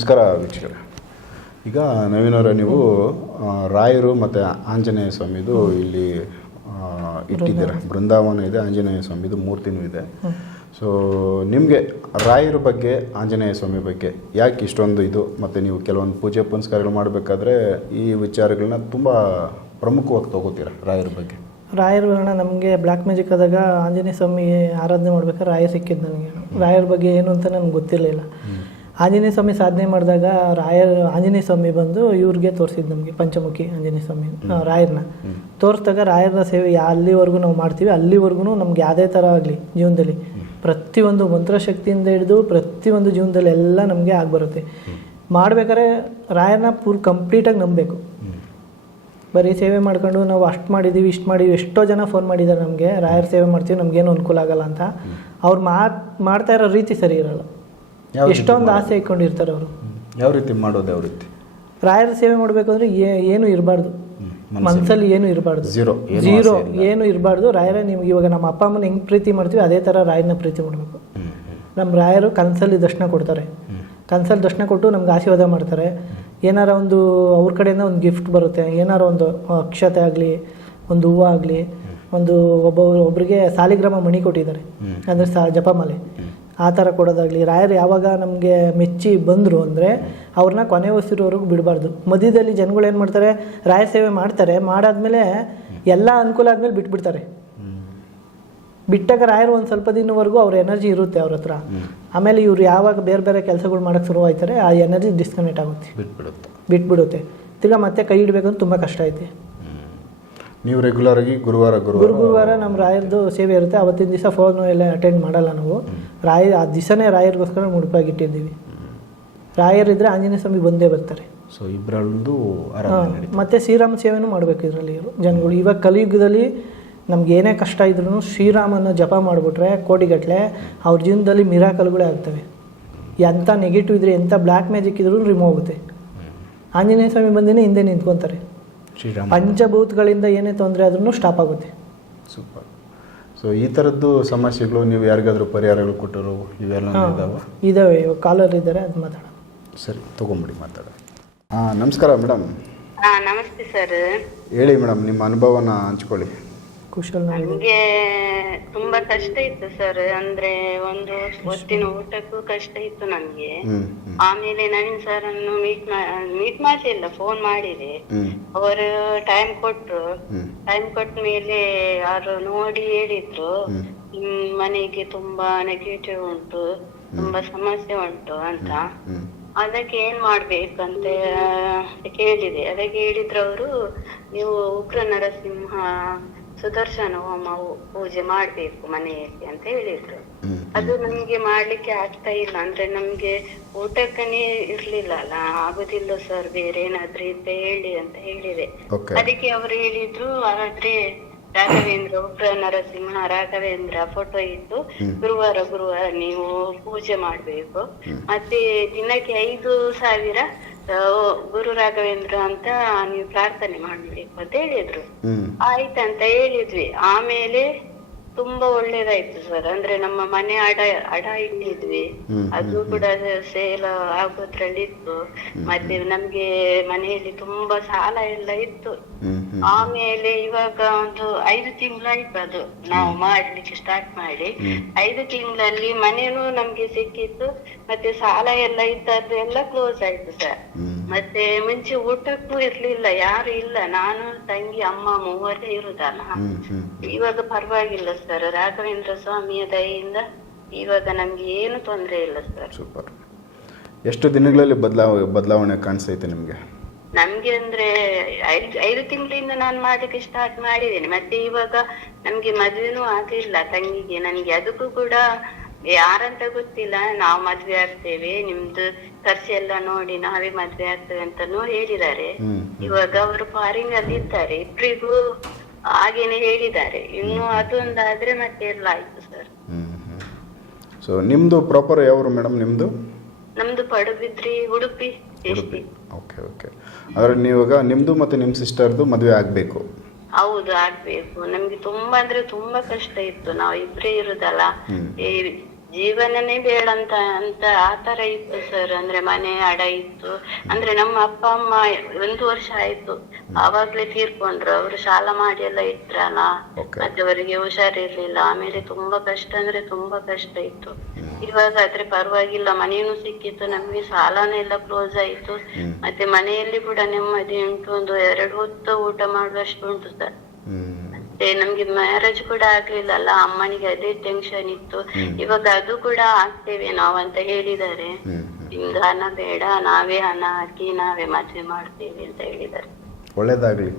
ನಮಸ್ಕಾರ ವೀಕ್ಷಕರೇ. ಈಗ ನವೀನವರ ನೀವು ರಾಯರು ಮತ್ತು ಆಂಜನೇಯ ಸ್ವಾಮಿದು ಇಲ್ಲಿ ಇಟ್ಟಿದ್ದೀರ. ಬೃಂದಾವನ. ಇದೆ ಆಂಜನೇಯ ಸ್ವಾಮಿದು ಮೂರ್ತಿನೂ ಇದೆ. ಸೊ ನಿಮಗೆ ರಾಯರ ಬಗ್ಗೆ ಆಂಜನೇಯ ಸ್ವಾಮಿ ಬಗ್ಗೆ ಯಾಕೆ ಇಷ್ಟೊಂದು ಇದು? ಮತ್ತು ನೀವು ಕೆಲವೊಂದು ಪೂಜೆ ಪುನಸ್ಕಾರಗಳು ಮಾಡಬೇಕಾದ್ರೆ ಈ ವಿಚಾರಗಳನ್ನ ತುಂಬ ಪ್ರಮುಖವಾಗಿ ತಗೋತೀರ ರಾಯರ ಬಗ್ಗೆ? ರಾಯರ ವರ್ಣ ನಮಗೆ ಬ್ಲ್ಯಾಕ್ ಮ್ಯಾಜಿಕ್ ಆದಾಗ ಆಂಜನೇಯ ಸ್ವಾಮಿ ಆರಾಧನೆ ಮಾಡ್ಬೇಕಾದ್ರೆ ರಾಯ ಸಿಕ್ಕಿದ್ದು ನನಗೆ ರಾಯರ ಬಗ್ಗೆ ಏನು ಅಂತ ನನಗೆ ಗೊತ್ತಿರಲಿಲ್ಲ. ಆಂಜನೇಯ ಸ್ವಾಮಿ ಸಾಧನೆ ಮಾಡಿದಾಗ ರಾಯರ್ ಆಂಜನೇಯ ಸ್ವಾಮಿ ಬಂದು ಇವ್ರಿಗೆ ತೋರಿಸಿದ್ದು ನಮಗೆ ಪಂಚಮುಖಿ ಆಂಜನೇಯ ಸ್ವಾಮಿ ರಾಯರನ್ನ ತೋರಿಸಿದಾಗ ರಾಯರ ಸೇವೆ ಅಲ್ಲಿವರೆಗೂ ನಾವು ಮಾಡ್ತೀವಿ ಅಲ್ಲಿವರೆಗೂ ನಮ್ಗೆ ಯಾವುದೇ ಥರ ಆಗಲಿ ಜೀವನದಲ್ಲಿ. ಪ್ರತಿಯೊಂದು ಮಂತ್ರಶಕ್ತಿಯಿಂದ ಹಿಡಿದು ಪ್ರತಿಯೊಂದು ಜೀವನದಲ್ಲಿ ಎಲ್ಲ ನಮಗೆ ಆಗ್ಬರುತ್ತೆ. ಮಾಡ್ಬೇಕಾದ್ರೆ ರಾಯರನ್ನ ಪೂರ್ ಕಂಪ್ಲೀಟಾಗಿ ನಂಬಬೇಕು. ಬರೀ ಸೇವೆ ಮಾಡ್ಕೊಂಡು ನಾವು ಅಷ್ಟು ಮಾಡಿದ್ದೀವಿ ಇಷ್ಟು ಮಾಡಿದ್ವಿ ಎಷ್ಟೋ ಜನ ಫೋನ್ ಮಾಡಿದ್ದಾರೆ ನಮಗೆ ರಾಯರ ಸೇವೆ ಮಾಡ್ತೀವಿ ನಮಗೇನು ಅನುಕೂಲ ಆಗಲ್ಲ ಅಂತ. ಅವ್ರು ಮಾತು ಮಾಡ್ತಾ ಇರೋ ರೀತಿ ಸರಿ ಇರಲ್ಲ. ಎಷ್ಟೊಂದು ಆಸೆ ಇಟ್ಕೊಂಡಿರ್ತಾರೆ ಅವರು. ಯಾವ ರೀತಿ ಮಾಡೋದು ಯಾವ ರೀತಿ? ರಾಯರ ಸೇವೆ ಮಾಡಬೇಕಂದ್ರೆ ಏನು ಇರಬಾರ್ದು. ಮನಸ್ಸಲ್ಲಿ ಏನು ಇರಬಾರ್ದು. ಜೀರೋ ಜೀರೋ ಏನು ಇರಬಾರ್ದು. ರಾಯರ ನಿಮ್ಗೆ ಇವಾಗ ನಮ್ಮ ಅಪ್ಪ ಅಮ್ಮನ ಹೆಂಗೆ ಪ್ರೀತಿ ಮಾಡ್ತೀವಿ ಅದೇ ಥರ ರಾಯರನ್ನ ಪ್ರೀತಿ ಮಾಡಬೇಕು. ನಮ್ಮ ರಾಯರು ಕನಸಲ್ಲಿ ದರ್ಶನ ಕೊಡ್ತಾರೆ. ಕನಸಲ್ಲಿ ದರ್ಶನ ಕೊಟ್ಟು ನಮ್ಗೆ ಆಶೀರ್ವಾದ ಮಾಡ್ತಾರೆ. ಏನಾರ ಒಂದು ಅವ್ರ ಕಡೆಯಿಂದ ಒಂದು ಗಿಫ್ಟ್ ಬರುತ್ತೆ. ಏನಾರ ಒಂದು ಅಕ್ಷತೆ ಆಗಲಿ ಒಂದು ಹೂವು ಆಗಲಿ ಒಂದು ಒಬ್ಬ ಒಬ್ರಿಗೆ ಸಾಲಿಗ್ರಾಮ ಮಣಿ ಕೊಟ್ಟಿದ್ದಾರೆ. ಅಂದರೆ ಸಾ ಜಪಮಾಲೆ ಆ ಥರ ಕೊಡೋದಾಗಲಿ. ರಾಯರು ಯಾವಾಗ ನಮಗೆ ಮೆಚ್ಚಿ ಬಂದರು ಅಂದರೆ ಅವ್ರನ್ನ ಕೊನೆ ಉಸಿರೋವರೆಗೂ ಬಿಡಬಾರ್ದು. ಮಧ್ಯದಲ್ಲಿ ಜನಗಳು ಏನು ಮಾಡ್ತಾರೆ? ರಾಯ ಸೇವೆ ಮಾಡ್ತಾರೆ. ಮಾಡಾದ್ಮೇಲೆ ಎಲ್ಲ ಅನುಕೂಲ ಆದಮೇಲೆ ಬಿಟ್ಬಿಡ್ತಾರೆ. ಬಿಟ್ಟಾಗ ರಾಯರು ಒಂದು ಸ್ವಲ್ಪ ದಿನವರೆಗೂ ಅವ್ರ ಎನರ್ಜಿ ಇರುತ್ತೆ ಅವ್ರ ಹತ್ರ. ಆಮೇಲೆ ಇವ್ರು ಯಾವಾಗ ಬೇರೆ ಬೇರೆ ಕೆಲಸಗಳು ಮಾಡೋಕ್ಕೆ ಶುರು ಆಯ್ತಾರೆ ಆ ಎನರ್ಜಿ ಡಿಸ್ಕನೆಕ್ಟ್ ಆಗುತ್ತೆ. ಬಿಟ್ಬಿಡುತ್ತೆ. ಬಿಟ್ಬಿಡುತ್ತೆ. ತಿರ್ಗಾ ಮತ್ತೆ ಕೈ ಇಡಬೇಕಂದ್ರೆ ತುಂಬ ಕಷ್ಟ ಐತೆ. ನೀವು ರೆಗ್ಯುಲರ್ ಆಗಿ ಗುರುವಾರ ಗುರು ಗುರುವಾರ ನಮ್ಮ ರಾಯರದು ಸೇವೆ ಇರುತ್ತೆ. ಅವತ್ತಿನ ದಿವಸ ಫೋನು ಎಲ್ಲ ಅಟೆಂಡ್ ಮಾಡಲ್ಲ ನಾವು. ರಾಯ ಆ ದಿವಸನೇ ರಾಯರಿಗೋಸ್ಕರ ಮುಡುಪಾಗಿಟ್ಟಿದ್ದೀವಿ. ರಾಯರಿದ್ರೆ ಆಂಜನೇಯ ಸ್ವಾಮಿ ಬಂದೇ ಬರ್ತಾರೆ. ಸೊ ಇಬ್ಬರಲ್ಲೂ ಮತ್ತೆ ಶ್ರೀರಾಮ ಸೇವೆನೂ ಮಾಡಬೇಕು ಇದರಲ್ಲಿ ಜನಗಳು. ಇವಾಗ ಕಲಿಯುಗದಲ್ಲಿ ನಮ್ಗೆ ಏನೇ ಕಷ್ಟ ಇದ್ರೂ ಶ್ರೀರಾಮನ ಜಪ ಮಾಡಿಬಿಟ್ರೆ ಕೋಟಿಗಟ್ಟಲೆ ಅವ್ರ ಜೀವನದಲ್ಲಿ ಮಿರಾಕಲ್ಗಳೇ ಆಗ್ತವೆ. ಎಂಥ ನೆಗೆಟಿವ್ ಇದ್ರೆ ಎಂಥ ಬ್ಲ್ಯಾಕ್ ಮ್ಯಾಜಿಕ್ ಇದ್ರೂ ರಿಮೂವ್ ಆಗುತ್ತೆ. ಆಂಜನೇಯ ಸ್ವಾಮಿ ಬಂದಿನೇ ಹಿಂದೆ ನಿಂತ್ಕೊತಾರೆ. ಶ್ರೀರಾಮ ಪಂಚಭೂತಗಳಿಂದ ಏನೇ ತೊಂದರೆ ಆದ್ರೂ ಸ್ಟಾಪ್ ಆಗುತ್ತೆ. ಸೂಪರ್ ಸೊ ಈ ಥರದ್ದು ಸಮಸ್ಯೆಗಳು ನೀವು ಯಾರಿಗಾದ್ರೂ ಪರಿಹಾರಗಳು ಕೊಟ್ಟರು ಇವೆಲ್ಲ ಇದಾವೆ? ಇದಾವೆ ಇವಾಗ ಕಾಲರ್ ಇದ್ದಾರೆ ಅದು ಮಾತಾಡ ಸರಿ ತೊಗೊಂಬಿಡಿ ಮಾತಾಡ. ಹಾಂ ನಮಸ್ಕಾರ ಮೇಡಮ್ ಹಾ ನಮಸ್ತೆ ಸರ್ ಹೇಳಿ ಮೇಡಮ್ ನಿಮ್ಮ ಅನುಭವನ ಹಂಚ್ಕೊಳ್ಳಿ. ಕುಶಲ್ ನಮಗೆ ತುಂಬಾ ಕಷ್ಟ ಇತ್ತು ಸರ್ ಅಂದ್ರೆ ಒಂದು ಹೊತ್ತಿನ ಊಟಕ್ಕೂ ಕಷ್ಟ ಇತ್ತು ನನ್ಗೆ. ಆಮೇಲೆ ನವೀನ್ ಸರ್ ಅನ್ನು ಮೀಟ್ ಮೀಟ್ ಮಾಡ್ಲಿಲ್ಲ ಫೋನ್ ಮಾಡಿದೆ. ಅವರು ಟೈಮ್ ಕೊಟ್ರು. ಟೈಮ್ ಕೊಟ್ಟ ಮೇಲೆ ಅವರು ನೋಡಿ ಹೇಳಿದ್ರು. ನಿಮ್ ಮನೆಗೆ ತುಂಬಾ ನೆಗೆಟಿವ್ ಉಂಟು ತುಂಬಾ ಸಮಸ್ಯೆ ಉಂಟು ಅಂತ. ಅದಕ್ಕೆ ಏನ್ ಅಂತ ಕೇಳಿದೆ. ಅದಕ್ಕೆ ಹೇಳಿದ್ರು ಅವರು ನೀವು ಉಗ್ರ ನರಸಿಂಹ ಸುದರ್ಶನ ಹೋಮ ಪೂಜೆ ಮಾಡ್ಬೇಕು ಮನೆಯಲ್ಲಿ ಅಂತ ಹೇಳಿದ್ರು. ಅದು ನಮ್ಗೆ ಮಾಡ್ಲಿಕ್ಕೆ ಆಗ್ತಾ ಇಲ್ಲ. ಅಂದ್ರೆ ನಮ್ಗೆ ಊಟಕ್ಕನೇ ಇರ್ಲಿಲ್ಲ ಅಲ್ಲ. ಆಗುದಿಲ್ಲ ಸರ್ ಬೇರೆ ಏನಾದ್ರು ಇದ್ರೆ ಹೇಳಿ ಅಂತ ಹೇಳಿದೆ. ಅದಕ್ಕೆ ಅವರು ಹೇಳಿದ್ರು ಹಾಗಾದ್ರೆ ರಾಘವೇಂದ್ರ ಉಗ್ರ ನರಸಿಂಹ ರಾಘವೇಂದ್ರ ಫೋಟೋ ಇತ್ತು ಗುರುವಾರ ಗುರುವಾರ ನೀವು ಪೂಜೆ ಮಾಡ್ಬೇಕು. ಮತ್ತೆ ದಿನಕ್ಕೆ ಐದು ಸಾವಿರ ಗುರು ರಾಘವೇಂದ್ರ ಅಂತ ನೀವು ಪ್ರಾರ್ಥನೆ ಮಾಡ್ಬೇಕು ಅಂತ ಹೇಳಿದ್ರು. ಆಯ್ತಂತ ಹೇಳಿದ್ವಿ. ಆಮೇಲೆ ತುಂಬಾ ಒಳ್ಳೇದಾಯ್ತು ಸರ್ ಅಂದ್ರೆ ನಮ್ಮ ಮನೆ ಅಡ ಅಡ ಇಟ್ಟಿದ್ವಿ. ಅದು ಕೂಡ ಸೇಲ್ ಆಗೋದ್ರಲ್ಲಿ ಇತ್ತು. ಮತ್ತೆ ನಮ್ಗೆ ಮನೆಯಲ್ಲಿ ತುಂಬಾ ಸಾಲ ಎಲ್ಲ ಇತ್ತು. ಆಮೇಲೆ ಇವಾಗ ಒಂದು ಐದು ತಿಂಗಳಾಯ್ತು ಅದು. ನಾವು ಮಾಡ್ಲಿಕ್ಕೆ ಸ್ಟಾರ್ಟ್ ಮಾಡಿ. ಐದು ತಿಂಗಳಲ್ಲಿ ಮನೇನು ನಮ್ಗೆ ಸಿಕ್ಕಿತ್ತು. ಮತ್ತೆ ಸಾಲ ಎಲ್ಲ ಇದ್ದದ್ದು ಎಲ್ಲ ಕ್ಲೋಸ್ ಆಯ್ತು ಸರ್ ಮತ್ತೆ ಮುಂಚೆ ಊಟಕ್ಕೂ ಇರ್ಲಿಲ್ಲ ಯಾರು ಇಲ್ಲ. ನಾನು ತಂಗಿ ಅಮ್ಮ ಮೂವರೇ ಇರುದಲ್ಲ? ಇವಾಗ ಪರವಾಗಿಲ್ಲ ಸರ್ ರಾಘವೇಂದ್ರ ಸ್ವಾಮಿಯ ದಯೆಯಿಂದ ಇವಾಗ ನಮ್ಗೆ ಏನು ತೊಂದ್ರೆ ಇಲ್ಲ ಸರ್ ಸೂಪರ್ ಎಷ್ಟು ದಿನಗಳಲ್ಲಿ ಬದಲಾವ ಬದಲಾವಣೆ ಕಾಣಿಸ್ತೈತೆ ನಿಮಗೆ? ನಮ್ಗೆ ಅಂದ್ರೆ ಐದು ಐದು ತಿಂಗಳಿಂದ ನಾನು ಮಾಡ್ಲಿಕ್ಕೆ ಸ್ಟಾರ್ಟ್ ಮಾಡಿದ್ದೇನೆ. ಮತ್ತೆ ಇವಾಗ ನಮ್ಗೆ ಮದ್ವೆನೂ ಆಗ್ಲಿಲ್ಲ ತಂಗಿಗೆ. ನನ್ಗೆ ಅದಕ್ಕೂ ಕೂಡ ಯಾರಂತ ಗೊತ್ತಿಲ್ಲ ನಾವ್ ಮದ್ವೆ ಆಗ್ತೇವೆ ನಿಮ್ದು ಖರ್ಚು ಎಲ್ಲ ನೋಡಿ ನಾವೇ ಮದ್ವೆ ಆಗ್ತೇವೆ ಅಂತಾನು ಹೇಳಿದ್ದಾರೆ. ಇವಾಗ ಅವರು ಫಾರಿನ್ ಅಲ್ಲಿ ಇದ್ದಾರೆ ಇಬ್ರಿಗೂ ಹಾಗೇನೆ ಹೇಳಿದ್ದಾರೆ. ಇನ್ನು ಅದೊಂದಾದ್ರೆ ಮತ್ತೆ ಎಲ್ಲ ಆಯ್ತು ಸರ್ ಸೊ ನಿಮ್ದು ಪ್ರಾಪರ್ ಯಾವರು ಮೇಡಮ್ ನಿಮ್ದು? ನಮ್ದು ಪಡುಬಿದ್ರಿ ಉಡುಪಿ ಉಡುಪಿ. ಓಕೆ ಓಕೆ ಆದರೆ ನೀವಾಗ ನಿಮ್ಮದು ಮತ್ತೆ ನಿಮ್ಮ ಸಿಸ್ಟರ್ದು ಮದುವೆ ಆಗಬೇಕು. ಹೌದು ಆಗ್ಬೇಕು. ನಮ್ಗೆ ತುಂಬಾ ಅಂದ್ರೆ ತುಂಬಾ ಕಷ್ಟ ಇತ್ತು. ನಾವು ಇಬ್ರೇ ಇರುದಲ್ಲ. ಜೀವನನೇ ಬೇಡ ಅಂತ ಅಂತ ಆತರ ಇತ್ತು ಸರ್ ಅಂದ್ರೆ ಮನೆ ಅಡ ಇತ್ತು. ಅಂದ್ರೆ ನಮ್ಮ ಅಪ್ಪ ಅಮ್ಮ ಒಂದು ವರ್ಷ ಆಯ್ತು. ಆವಾಗ್ಲೇ ತೀರ್ಕೊಂಡ್ರು. ಅವ್ರು ಸಾಲ ಮಾಡಿ ಎಲ್ಲ ಇಟ್ರಲ್ಲ. ಮತ್ತೆ ಅವರಿಗೆ ಹುಷಾರಿರ್ಲಿಲ್ಲ. ಆಮೇಲೆ ತುಂಬಾ ಕಷ್ಟ ಅಂದ್ರೆ ತುಂಬಾ ಕಷ್ಟ ಇತ್ತು. ಇವಾಗ ಆದ್ರೆ ಪರವಾಗಿಲ್ಲ. ಮನೆಯೂ ಸಿಕ್ಕಿತ್ತು. ನಮ್ಗೆ ಸಾಲನೆಲ್ಲ ಎಲ್ಲ ಕ್ಲೋಸ್ ಆಯ್ತು. ಮತ್ತೆ ಮನೆಯಲ್ಲಿ ಕೂಡ ನೆಮ್ಮದಿ ಉಂಟು. ಒಂದು ಎರಡು ಹೊತ್ತು ಊಟ ಮಾಡುವಷ್ಟು ಉಂಟು ಸರ್ ಮತ್ತೆ ನಮ್ಗೆ ಮ್ಯಾರೇಜ್ ಕೂಡ ಆಗ್ಲಿಲ್ಲ ಅಲ್ಲ ಅಮ್ಮನಿಗೆ ಅದೇ ಟೆನ್ಷನ್ ಇತ್ತು. ಇವಾಗ ಅದು ಕೂಡ ಆಗ್ತೇವೆ ನಾವು ಅಂತ ಹೇಳಿದ್ದಾರೆ. ನಿಮ್ದು ಹಣ ಬೇಡ ನಾವೇ ಹಣ ಹಾಕಿ ನಾವೇ ಮದ್ವೆ ಮಾಡ್ತೇವೆ ಅಂತ ಹೇಳಿದ್ದಾರೆ. ಒಳ್ಳೇದಾಗ್ಲಿ.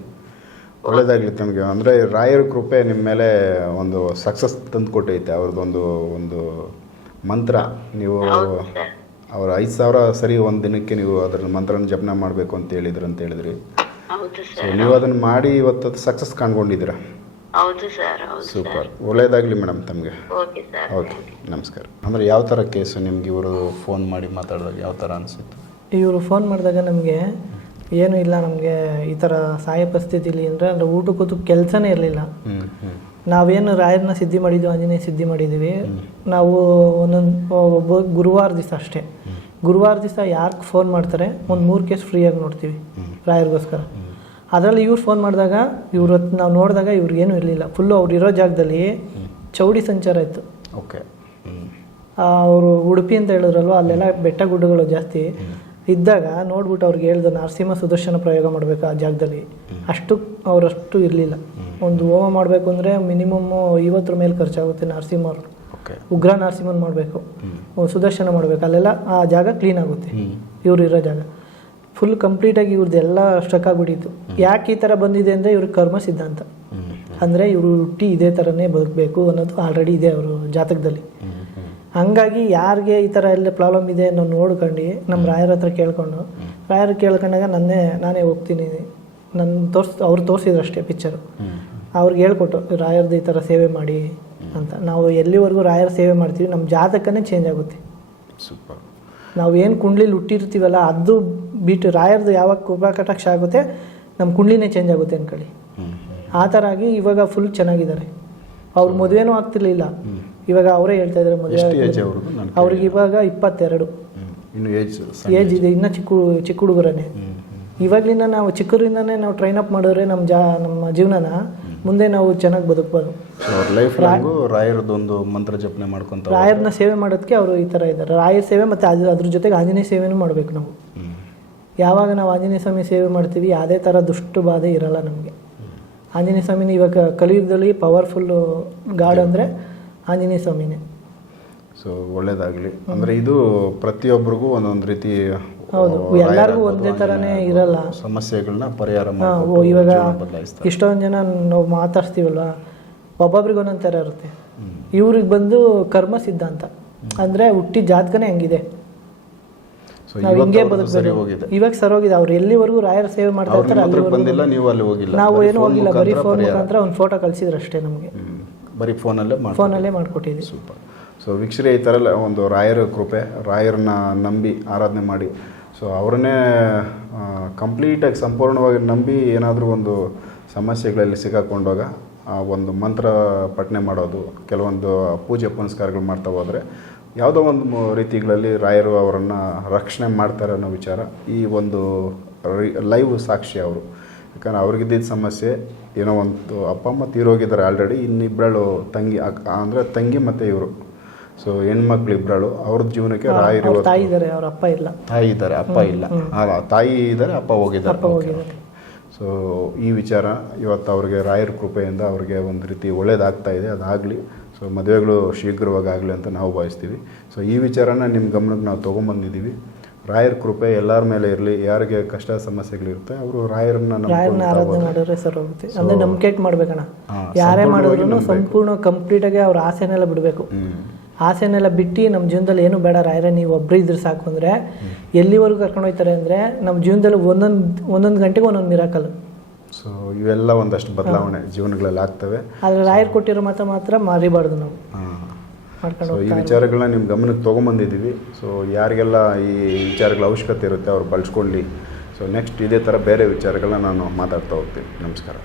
ಒಳ್ಳೇದಾಗಲಿ ತಮಗೆ. ಅಂದರೆ ರಾಯರ ಕೃಪೆ ನಿಮ್ಮ ಮೇಲೆ ಒಂದು ಸಕ್ಸಸ್ ತಂದು ಕೊಟ್ಟೈತೆ ಅವ್ರದ್ದೊಂದು ಒಂದು ಮಂತ್ರ. ನೀವು ಅವ್ರ ಐದು ಸಾವಿರ ಸರಿ ಒಂದು ದಿನಕ್ಕೆ ನೀವು ಅದ್ರ ಮಂತ್ರನ ಜಪನ ಮಾಡಬೇಕು ಅಂತ ಹೇಳಿದ್ರು. ಅಂತ ಹೇಳಿದ್ರಿ ಸೊ ನೀವು ಅದನ್ನು ಮಾಡಿ ಇವತ್ತು ಸಕ್ಸಸ್ ಕಾಣ್ಕೊಂಡಿದ್ದೀರಾ? ಹೌದು ಸರ್ ಹೌದು ಸೂಪರ್. ಒಳ್ಳೇದಾಗ್ಲಿ ಮೇಡಮ್ ತಮಗೆ. ಓಕೆ ಸರ್ ಓಕೆ ನಮಸ್ಕಾರ. ಅಂದರೆ ಯಾವ ಥರ ಕೇಸು ನಿಮ್ಗೆ ಇವರು ಫೋನ್ ಮಾಡಿ ಮಾತಾಡಿದಾಗ ಯಾವ ಥರ ಅನಿಸುತ್ತೆ? ಇವರು ಫೋನ್ ಮಾಡಿದಾಗ ನಮಗೆ ಏನೂ ಇಲ್ಲ ನಮಗೆ ಈ ಥರ ಸಹಾಯ ಪರಿಸ್ಥಿತಿಲಿ ಅಂದರೆ ಅಂದರೆ ಊಟ ಕೂತು ಕೆಲಸನೇ ಇರಲಿಲ್ಲ. ನಾವೇನು ರಾಯರನ್ನ ಸಿದ್ಧಿ ಮಾಡಿದ್ವಿ ಆಂಜನೇಯ ಸಿದ್ಧಿ ಮಾಡಿದ್ದೀವಿ ನಾವು ಒಂದೊಂದು ಒಬ್ಬ ಗುರುವಾರ ದಿವಸ ಅಷ್ಟೇ. ಗುರುವಾರ ದಿವಸ ಯಾರಿಗೆ ಫೋನ್ ಮಾಡ್ತಾರೆ ಒಂದು ಮೂರು ಕೇಸ್ ಫ್ರೀಯಾಗಿ ನೋಡ್ತೀವಿ ರಾಯರಿಗೋಸ್ಕರ. ಅದರಲ್ಲಿ ಇವ್ರು ಫೋನ್ ಮಾಡಿದಾಗ ಇವ್ರ ನಾವು ನೋಡಿದಾಗ ಇವ್ರಿಗೇನು ಇರಲಿಲ್ಲ. ಫುಲ್ಲು ಅವ್ರು ಇರೋ ಜಾಗದಲ್ಲಿ ಚೌಡಿ ಸಂಚಾರ ಇತ್ತು. ಓಕೆ. ಅವರು ಉಡುಪಿ ಅಂತ ಹೇಳಿದ್ರಲ್ವ ಅಲ್ಲೆಲ್ಲ ಬೆಟ್ಟ ಗುಡ್ಡಗಳು ಜಾಸ್ತಿ ಇದ್ದಾಗ ನೋಡ್ಬಿಟ್ಟು ಅವ್ರಿಗೆ ಹೇಳ್ದು ನರಸಿಂಹ ಸುದರ್ಶನ ಪ್ರಯೋಗ ಮಾಡಬೇಕು ಆ ಜಾಗದಲ್ಲಿ? ಅಷ್ಟು ಅವರಷ್ಟು ಇರಲಿಲ್ಲ. ಒಂದು ಹೋಮ ಮಾಡಬೇಕು ಅಂದರೆ ಮಿನಿಮಮ್ ಐವತ್ತರ ಮೇಲೆ ಖರ್ಚಾಗುತ್ತೆ ನರಸಿಂಹ ಅವ್ರು. ಉಗ್ರ ನರಸಿಂಹನ್ ಮಾಡಬೇಕು. ಸುದರ್ಶನ ಮಾಡಬೇಕು. ಅಲ್ಲೆಲ್ಲ ಆ ಜಾಗ ಕ್ಲೀನ್ ಆಗುತ್ತೆ. ಇವ್ರು ಇರೋ ಜಾಗ. ಫುಲ್ ಕಂಪ್ಲೀಟಾಗಿ ಇವ್ರದ್ದು ಎಲ್ಲ ಸ್ಟ್ರಕ್ ಆಗಿಬಿಟ್ಟಿತ್ತು. ಯಾಕೆ ಈ ಥರ ಬಂದಿದೆ ಅಂದರೆ ಇವ್ರ ಕರ್ಮ ಸಿದ್ಧಾಂತ. ಅಂದರೆ ಇವರು ಹುಟ್ಟಿ ಇದೇ ಥರನೇ ಬದುಕಬೇಕು ಅನ್ನೋದು ಆಲ್ರೆಡಿ ಇದೆ ಅವರು ಜಾತಕದಲ್ಲಿ. ಹಂಗಾಗಿ ಯಾರಿಗೆ ಈ ಥರ ಎಲ್ಲ ಪ್ರಾಬ್ಲಮ್ ಇದೆ ಅನ್ನೋ ನೋಡ್ಕೊಂಡು ನಮ್ಮ ರಾಯರ ಹತ್ರ ಕೇಳ್ಕೊಂಡು ರಾಯರು ಕೇಳ್ಕೊಂಡಾಗ ನನ್ನೇ ನಾನೇ ಹೋಗ್ತೀನಿ. ನನ್ನ ತೋರ್ಸ್ ಅವ್ರು ತೋರಿಸಿದ್ರು ಅಷ್ಟೇ ಪಿಕ್ಚರು ಅವ್ರಿಗೆ ಹೇಳ್ಕೊಟ್ಟು ರಾಯರ್ದು ಈ ಥರ ಸೇವೆ ಮಾಡಿ ಅಂತ. ನಾವು ಎಲ್ಲಿವರೆಗೂ ರಾಯರ ಸೇವೆ ಮಾಡ್ತೀವಿ ನಮ್ಮ ಜಾತಕನೇ ಚೇಂಜ್ ಆಗುತ್ತೆ. ಸೂಪರ್. ನಾವು ಏನು ಕುಂಡ್ಲಿಲಿ ಹುಟ್ಟಿರ್ತೀವಲ್ಲ ಅದು ಬಿಟ್ಟು ರಾಯರ್ದು ಯಾವಾಗ ಕೃಪಾ ಕಟಾಕ್ಷ ಆಗುತ್ತೆ ನಮ್ಮ ಕುಂಡ್ಲಿನೇ ಚೇಂಜ್ ಆಗುತ್ತೆ ಅನ್ಕೊಳ್ಳಿ. ಆ ಥರ ಆಗಿ ಇವಾಗ ಫುಲ್ ಚೆನ್ನಾಗಿದ್ದಾರೆ. ಅವ್ರ ಮದುವೆನೂ ಆಗ್ತಿರ್ಲಿಲ್ಲ. ಇವಾಗ ಅವರೇ ಹೇಳ್ತಾ ಇದ್ದಾರೆ ಮದುವೆ ಅವ್ರಿಗೆ ಇವಾಗ ಇಪ್ಪತ್ತೆರಡು. ಏಜ್ ಇದೆ ಇನ್ನೂ ಚಿಕ್ಕ ಚಿಕ್ಕ ಹುಡುಗರೇ ಇವಾಗಲಿಂದ ನಾವು ಚಿಕ್ಕರಿಂದನೇ ನಾವು ಟ್ರೈನ್ ಅಪ್ ಮಾಡಿದ್ರೆ ನಮ್ಮ ಜಾ ನಮ್ಮ ಜೀವನನ ಮುಂದೆ ನಾವು ಚೆನ್ನಾಗಿ ಬದುಕ್ಬೋದು. ರಾಯರದೊಂದು ಮಂತ್ರ ಜಪನೆ ಮಾಡ್ಕೊಂತ ರಾಯರ್ನ ಸೇವೆ ಮಾಡೋದಕ್ಕೆ ಅವರು ಈ ಥರ ಇದ್ದಾರೆ. ರಾಯರ ಸೇವೆ ಮತ್ತು ಅದ್ರ ಅದ್ರ ಜೊತೆಗೆ ಆಂಜನೇಯ ಸೇವೆನೂ ಮಾಡಬೇಕು ನಾವು. ಯಾವಾಗ ನಾವು ಆಂಜನೇಯ ಸ್ವಾಮಿ ಸೇವೆ ಮಾಡ್ತೀವಿ ಯಾವುದೇ ಥರ ದುಷ್ಟು ಬಾಧೆ ಇರಲ್ಲ ನಮಗೆ. ಆಂಜನೇಯ ಸ್ವಾಮಿನ ಇವಾಗ ಕಲಿಯುಗದಲ್ಲಿ ಪವರ್ಫುಲ್ಲು ಗಾಡ್ ಅಂದರೆ ಆಂಜನೇಯ ಸ್ವಾಮಿನೇ. ಸೊ ಒಳ್ಳೇದಾಗಲಿ. ಅಂದರೆ ಇದು ಪ್ರತಿಯೊಬ್ಬರಿಗೂ ಒಂದೊಂದು ರೀತಿ ಹೌದು, ಎಲ್ಲರಿಗೂ ಒಂದೇ ಥರನೇ ಇರಲ್ಲ. ಸಮಸ್ಯೆಗಳನ್ನ ಪರಿಹಾರ ಇವಾಗ ಇಷ್ಟೊಂದು ಜನ ನಾವು ಮಾತಾಡ್ತೀವಲ್ವ ಒಬ್ಬೊಬ್ರಿಗೆ ಒಂದೊಂದು ಥರ ಇರುತ್ತೆ. ಇವ್ರಿಗೆ ಬಂದು ಕರ್ಮ ಸಿದ್ಧಾಂತ. ಅಂದರೆ ಹುಟ್ಟಿದ ಜಾತಕನೇ ಹಂಗಿದೆ. ನಾವು ಹಿಂಗೆ ಇವತ್ತು ಇವಾಗ ಸರಿ ಬದುಕಬೇಕು ಹೋಗಿದೆ ಅವ್ರು ಎಲ್ಲಿವರೆಗೂ ರಾಯರ ಸೇವೆ ಮಾಡ್ತಾ ಇರ್ತಾರೆ ಅಲ್ಲಿವರೆಗೂ ಬಂದಿಲ್ಲ ನೀವು ಅಲ್ಲಿ ಹೋಗಿಲ್ಲ. ನಾವು ಏನು ಹೋಗಿಲ್ಲ ಬರೀ ಫೋನ್. ಮುಖಾಂತರ ಒಂದು ಫೋಟೋ ಕಳಿಸಿದ್ರು ಅಷ್ಟೇ ನಮಗೆ. ಬರೀ ಫೋನಲ್ಲೇ ಫೋನಲ್ಲೇ ಮಾಡಿಕೊಟ್ಟಿದ್ವಿ ಸೂಪರ್. ಸೊ ವೀಕ್ಷರೇ ಈ ಥರ ಒಂದು ರಾಯರ ಕೃಪೆ ರಾಯರನ್ನ ನಂಬಿ ಆರಾಧನೆ ಮಾಡಿ. ಸೊ ಅವರನ್ನೇ ಕಂಪ್ಲೀಟಾಗಿ ಸಂಪೂರ್ಣವಾಗಿ ನಂಬಿ ಏನಾದರೂ ಒಂದು ಸಮಸ್ಯೆಗಳಲ್ಲಿ ಸಿಕ್ಕಾಕೊಂಡಾಗ ಆ ಒಂದು ಮಂತ್ರ ಪಠನೆ ಮಾಡೋದು ಕೆಲವೊಂದು ಪೂಜೆ ಪುನಸ್ಕಾರಗಳು ಮಾಡ್ತಾ ಹೋದರೆ ಯಾವುದೋ ಒಂದು ರೀತಿಗಳಲ್ಲಿ ರಾಯರು ಅವರನ್ನು ರಕ್ಷಣೆ ಮಾಡ್ತಾರೆ ಅನ್ನೋ ವಿಚಾರ. ಈ ಒಂದು ಲೈವ್ ಸಾಕ್ಷಿ ಅವರು. ಯಾಕಂದ್ರೆ ಅವ್ರಿಗಿದ್ದಿದ್ದ ಸಮಸ್ಯೆ ಏನೋ ಒಂದು ಅಪ್ಪ ಅಮ್ಮ ತೀರೋಗಿದ್ದಾರೆ ಆಲ್ರೆಡಿ ಇನ್ನಿಬ್ಬರಳು ತಂಗಿ ಅಕ್ಕ ಅಂದರೆ ತಂಗಿ ಮತ್ತು ಇವರು. ಸೊ ಹೆಣ್ಮಕ್ಳು ಇಬ್ಬರಳು ಅವ್ರ ಜೀವನಕ್ಕೆ ರಾಯರು ಅವ್ರ ತಾಯಿ ಇದ್ದಾರೆ ಅವ್ರ ಅಪ್ಪ ಇಲ್ಲ. ತಾಯಿ ಇದ್ದಾರೆ ಅಪ್ಪ ಇಲ್ಲ. ಅಲ್ಲ ತಾಯಿ ಇದ್ದಾರೆ ಅಪ್ಪ ಹೋಗಿದ್ದಾರೆ. ಅಪ್ಪ ಹೋಗಿದ್ದಾರೆ. ಸೊ ಈ ವಿಚಾರ ಇವತ್ತು ಅವ್ರಿಗೆ ರಾಯರ ಕೃಪೆಯಿಂದ ಅವ್ರಿಗೆ ಒಂದು ರೀತಿ ಒಳ್ಳೇದಾಗ್ತಾ ಇದೆ ಅದಾಗಲಿ. ಸೊ ಮದುವೆಗಳು ಶೀಘ್ರವಾಗಿ ಆಗಲಿ ಅಂತ ನಾವು ಭಾವಿಸ್ತೀವಿ. ಸೊ ಈ ವಿಚಾರನ ನಿಮ್ಮ ಗಮನಕ್ಕೆ ನಾವು ತೊಗೊಂಬಂದಿದ್ದೀವಿ. ರಾಯರ ಕೃಪೆ ಎಲ್ಲರ ಮೇಲೆ ಇರಲಿ ಯಾರಿಗೆ ಕಷ್ಟ ಸಮಸ್ಯೆಗಳಿರುತ್ತೆ ಅವರು ರಾಯರನ್ನ ರಾಯರನ್ನ ಆರಾಧನೆ ಮಾಡಿದ್ರೆ ಸರ್ ಹೋಗುತ್ತೆ. ಅಂದ್ರೆ ನಂಬಿಕೆ ಮಾಡ್ಬೇಕಣ್ಣ. ಯಾರೇ ಮಾಡಿದ್ರು ಸಂಪೂರ್ಣ ಕಂಪ್ಲೀಟ್ ಆಗಿ ಅವ್ರ ಆಸೆನೆಲ್ಲ ಬಿಡಬೇಕು. ಆಸೆನೆಲ್ಲ ಬಿಟ್ಟು ನಮ್ಮ ಜೀವನದಲ್ಲಿ ಏನು ಬೇಡ ರಾಯರ ನೀವು ಒಬ್ಬರು ಇದ್ರೆ ಸಾಕು ಅಂದರೆ ಎಲ್ಲಿವರೆಗೂ ಕರ್ಕೊಂಡು ಹೋಗ್ತಾರೆ ಅಂದರೆ ನಮ್ಮ ಜೀವನದಲ್ಲಿ ಒಂದೊಂದು ಒಂದೊಂದು ಗಂಟೆಗೆ ಒಂದೊಂದು ಮಿರಾಕಲ್ ಸೊ ಇವೆಲ್ಲ ಒಂದಷ್ಟು ಬದಲಾವಣೆ ಜೀವನಗಳಲ್ಲಿ ಆಗ್ತವೆ. ಆದರೆ ರಾಯರ್ ಕೊಟ್ಟಿರೋ ಮಾತ್ರ ಮಾತ್ರ ಮಾರಿಬಾರ್ದು ನಾವು. ಸೊ ಈ ವಿಚಾರಗಳನ್ನ ನಿಮ್ಮ ಗಮನಕ್ಕೆ ತೊಗೊಂಬಂದಿದ್ದೀವಿ. ಸೊ ಯಾರಿಗೆಲ್ಲ ಈ ವಿಚಾರಗಳ ಅವಶ್ಯಕತೆ ಇರುತ್ತೆ ಅವ್ರು ಬಳಸ್ಕೊಳ್ಳಿ. ಸೊ ನೆಕ್ಸ್ಟ್ ಇದೇ ಥರ ಬೇರೆ ವಿಚಾರಗಳನ್ನ ನಾನು ಮಾತಾಡ್ತಾ ಹೋಗ್ತೀನಿ. ನಮಸ್ಕಾರ.